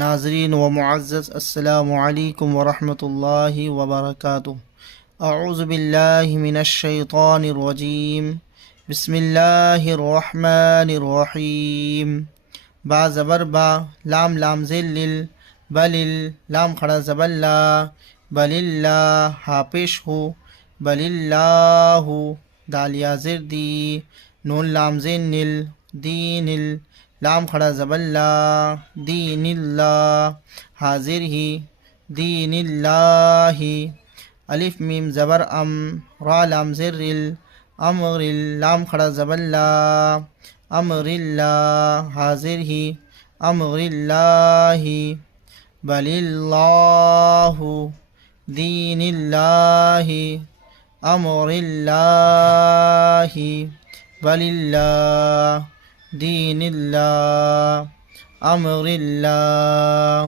नाज़रीन व मुअज़्ज़ज़ अस्सलामु अलैकुम व रहमतुल्लाहि व बरकातुहू। अऊज़ु बिल्लाहि मिनश शैतानिर रजीम। बिस्मिल्लाहिर रहमानिर रहीम। बा ज़बर बा, लाम लाम ज़ेर लिल, बलिल लाम खड़ा ज़बर ला, बलिल्ला हा पेश हो, बलिल्लाहु दाल या ज़ेर दी, नून लाम ज़ेर निल, दीनिल लाम खड़ा ज़बर ला, दीनिल्ला हाजिर ही, दीनिल्लाहि अलिफ मीम ज़बर अम, रा लाम ज़ेर रिल, अमरिल लाम खड़ा ज़बर ला, अमरिल्ला हाजिर ही, अमरिल्लाहि बलिल्लाहु दीनिल्लाहि अमरिल्लाहि बलिल्लाह दीनिल्लाह अमरिल्लाह।